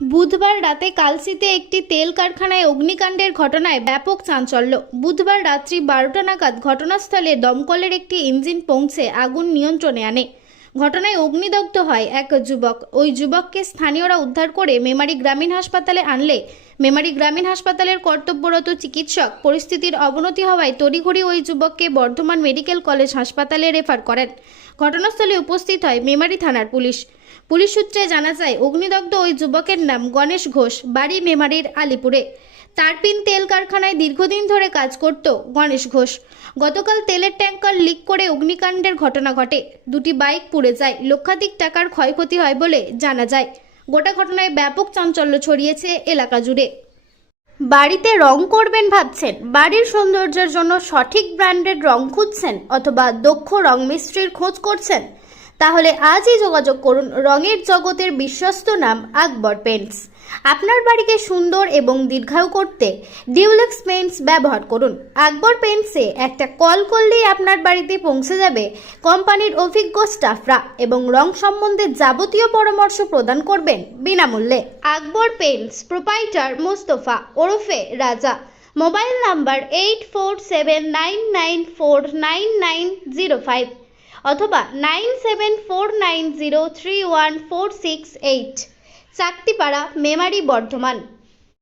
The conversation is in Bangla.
বুধবার রাতে কালশিতে একটি তেল কারখানায় অগ্নিকাণ্ডের ঘটনায় ব্যাপক চাঞ্চল্য। বুধবার রাত্রি 12টা নাগাদ ঘটনাস্থলে দমকলের একটি ইঞ্জিন পৌঁছে আগুন নিয়ন্ত্রণে আনে। ঘটনায় অগ্নিদগ্ধ হয় এক যুবক। ওই যুবককে স্থানীয়রা উদ্ধার করে মেমারি গ্রামীণ হাসপাতালে আনলে মেমারি গ্রামীণ হাসপাতালের কর্তব্যরত চিকিৎসক পরিস্থিতির অবনতি হওয়ায় তড়িঘড়ি ওই যুবককে বর্ধমান মেডিকেল কলেজ হাসপাতালে রেফার করেন। ঘটনাস্থলে উপস্থিত হয় মেমারি থানার পুলিশ। পুলিশ সূত্রে জানা যায়, অগ্নিদগ্ধ ওই যুবকের নাম গণেশ ঘোষ, বাড়ি মেমারির আলিপুরে। তারপিন তেল কারখানায় দীর্ঘদিন ধরে কাজ করত গণেশ ঘোষ। গতকাল তেলের ট্যাঙ্কার লিক করে অগ্নিকাণ্ডের ঘটনা ঘটে। দুটি বাইক পুড়ে যায়, লক্ষাধিক টাকার ক্ষয়ক্ষতি হয় বলে জানা যায়। গোটা ঘটনায় ব্যাপক চাঞ্চল্য ছড়িয়েছে এলাকা জুড়ে। বাড়িতে রং করবেন ভাবছেন? বাড়ির সৌন্দর্যের জন্য সঠিক ব্র্যান্ডের রং খুঁজছেন অথবা দক্ষ রং মিস্ত্রির খোঁজ করছেন? তাহলে আজই যোগাযোগ করুন রঙের জগতের বিশ্বস্ত নাম আকবর পেইন্টস। আপনার বাড়িকে সুন্দর এবং দীর্ঘায়ু করতে ডিউলেক্স পেইন্টস ব্যবহার করুন। আকবর পেইন্টসে একটা কল করলেই আপনার বাড়িতে পৌঁছে যাবে কোম্পানির অভিজ্ঞ স্টাফরা এবং রং সম্বন্ধে যাবতীয় পরামর্শ প্রদান করবেন বিনামূল্যে। আকবর পেইন্টস প্রোপাইটার মোস্তফা ওরফে রাজা। মোবাইল নাম্বার 8479949905 অথবা 9749031468। চাকতিপাড়া, মেমারি, বর্ধমান।